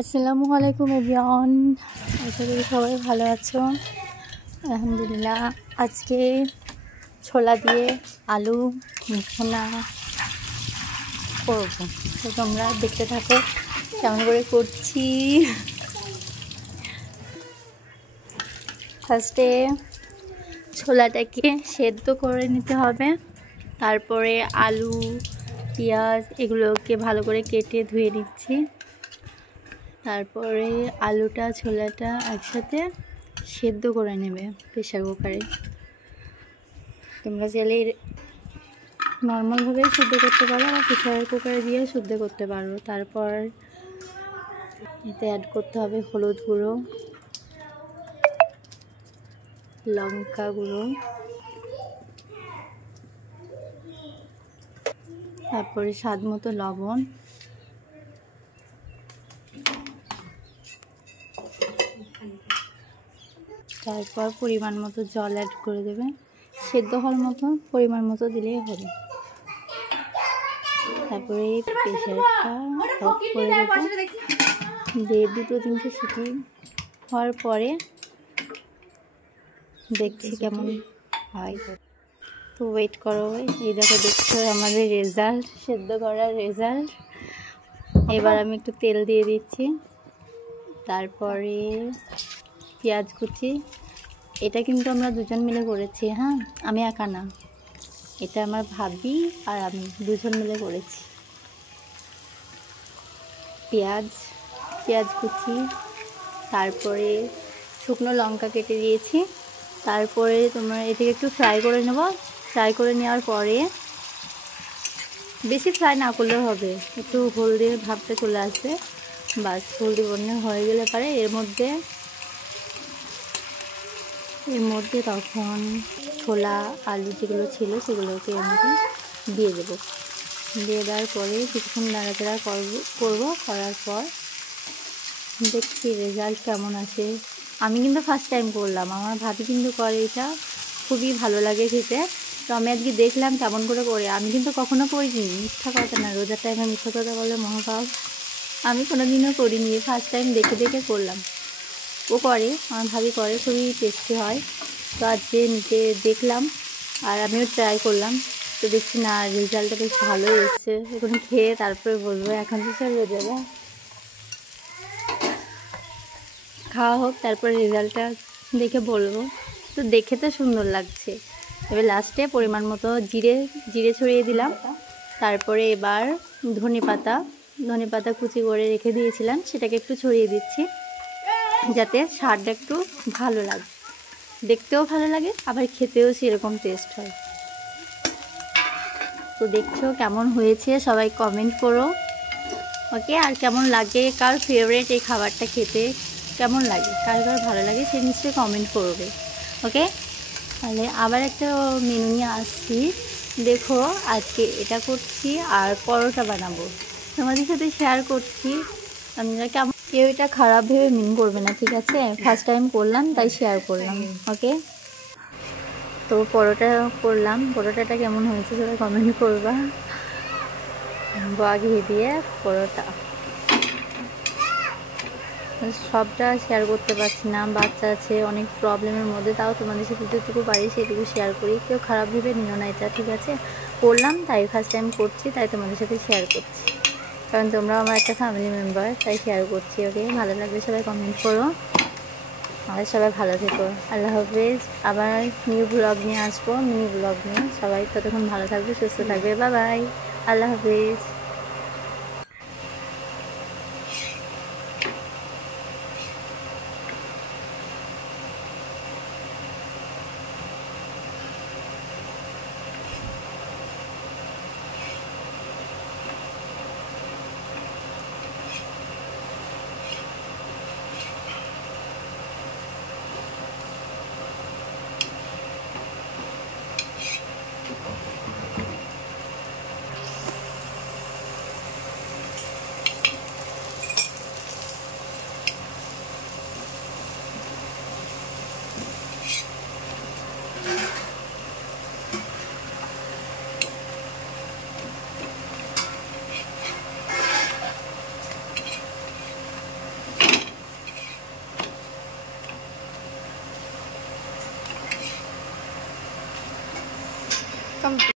আসসালামু আলাইকুম এভরিওয়ান, আশা করি সবাই ভালো আছো। আলহামদুলিল্লাহ। আজকে ছোলা দিয়ে আলু ভুনা করবো, তো তোমরা দেখতে থাকো কেমন করে করছি। ফার্স্টে ছোলাটাকে সেদ্ধ করে নিতে হবে, তারপরে আলু পেঁয়াজ এগুলোকে ভালো করে কেটে ধুয়ে নিচ্ছি। তারপরে আলুটা ছোলাটা একসাথে সেদ্ধ করে নেবে প্রেসার কুকারে। তোমরা চাইলে নর্মালভাবে সেদ্ধ করতে পারো বা প্রেসার কুকারে দিয়ে সেদ্ধ করতে পারো। তারপর এতে অ্যাড করতে হবে হলুদ গুঁড়ো, লঙ্কা গুঁড়ো, তারপরে স্বাদ মতো লবণ, তারপর পরিমাণ মতো জল অ্যাড করে দেবে। সেদ্ধ হওয়ার মতো পরিমাণ মতো দিলেই হবে। তারপরে প্রেসারটা অফ করে দেবে, দিয়ে 2-3টে সিটি হওয়ার পরে দেখছি কেমন হয়। তো ওয়েট করো। এই দেখো, দেখছো আমাদের রেজাল্ট, সেদ্ধ করার রেজাল্ট। এবার আমি একটু তেল দিয়ে দিচ্ছি, তারপরে পেঁয়াজ কুচি। এটা কিন্তু আমরা দুজন মিলে করেছি, হ্যাঁ, আমি একা না, এটা আমার ভাবি আর আমি দুজন মিলে করেছি। পেঁয়াজ কুচি, তারপরে শুকনো লঙ্কা কেটে দিয়েছি। তারপরে তোমরা এটাকে একটু ফ্রাই করে নেব। ফ্রাই করে নেওয়ার পরে, বেশি ফ্রাই না করলেও হবে, একটু হলদির ভাবটা চলে আসবে, বাস হলদি বন্যা হয়ে গেলে পারে এর মধ্যে তখন ছোলা আলু যেগুলো ছিল সেগুলোকে এর মধ্যে দিয়ে দেবো। দিয়ে দেওয়ার পরে কিছুক্ষণ নাড়াচাড়া করবো। করার পর দেখছি রেজাল্ট কেমন আসে। আমি কিন্তু ফার্স্ট টাইম করলাম, আমার ভাবি কিন্তু করে, এটা খুবই ভালো লাগে খেতে। তো আমি আজকে দেখলাম কেমন করে। আমি কিন্তু কখনো করিনি, মিথ্যা কথা না, রোজার টাইমে মিথ্যা কথা বলে মহাপাপ। আমি কোনোদিনও করিনি, ফার্স্ট টাইম দেখে করলাম। ও করে, আমার ভাবি করে, খুবই টেস্টি হয়। তো আজকে দেখলাম আর আমিও ট্রাই করলাম। তো দেখছি না, রেজাল্টটা বেশ ভালোই এসছে। এখন খেয়ে তারপরে বলবো। এখন তো সব হয়ে যাবে, খাওয়া হোক, তারপরে রেজাল্টটা দেখে বলবো। তো দেখে তো সুন্দর লাগছে। এবার লাস্টে পরিমাণ মতো জিরে ছড়িয়ে দিলাম। তারপরে এবার ধনে পাতা কুচি করে রেখে দিয়েছিলাম, সেটাকে একটু ছড়িয়ে দিচ্ছি, যাতে স্বাদটা একটু ভালো লাগে, দেখতেও ভালো লাগে, আবার খেতেও সেরকম টেস্ট হয়। তো দেখছো কেমন হয়েছে, সবাই কমেন্ট করো, ওকে। আর কেমন লাগে, কার ফেভারিট এই খাবারটা খেতে কেমন লাগে, কার ভালো লাগে সে নিশ্চয়ই কমেন্ট করবে, ওকে। তাহলে আবার একটা মেনু নিয়ে আসছি। দেখো, আজকে এটা করছি আর পরোটা বানাবো, তোমাদের সাথে শেয়ার করছি। আমরা কেমন, কেউ এটা খারাপ ভেবে মিন করবে না, ঠিক আছে? ফার্স্ট টাইম করলাম তাই শেয়ার করলাম, ওকে। তো পরোটা করলাম, পরোটাটা কেমন হয়েছে সবাই কমেন্ট করবা। ঘি দিয়ে পরোটা, সবটা শেয়ার করতে পারছি না, বাচ্চা আছে, অনেক প্রবলেমের মধ্যে, তাও তোমাদের সাথে যেটুকু পারি সেটুকু শেয়ার করি। কেউ খারাপ ভেবে নিও না এটা, ঠিক আছে? করলাম তাই ফার্স্ট টাইম করছি, তাই তোমাদের সাথে শেয়ার করছি, কারণ তোমরাও আমার একটা ফ্যামিলি মেম্বার, তাই শেয়ার করছি, ওকে। ভালো লাগলে সবাই কমেন্ট করো, আর সবাই ভালো থেকো। আল্লাহ হাফেজ। আবার নিউ ব্লগ নিয়ে আসবো, মিনি ব্লগ নিয়ে। সবাই ততক্ষণ ভালো থাকবে, সুস্থ থাকবে। বাই বাই, আল্লাহ হাফেজ। ওয়েলকাম।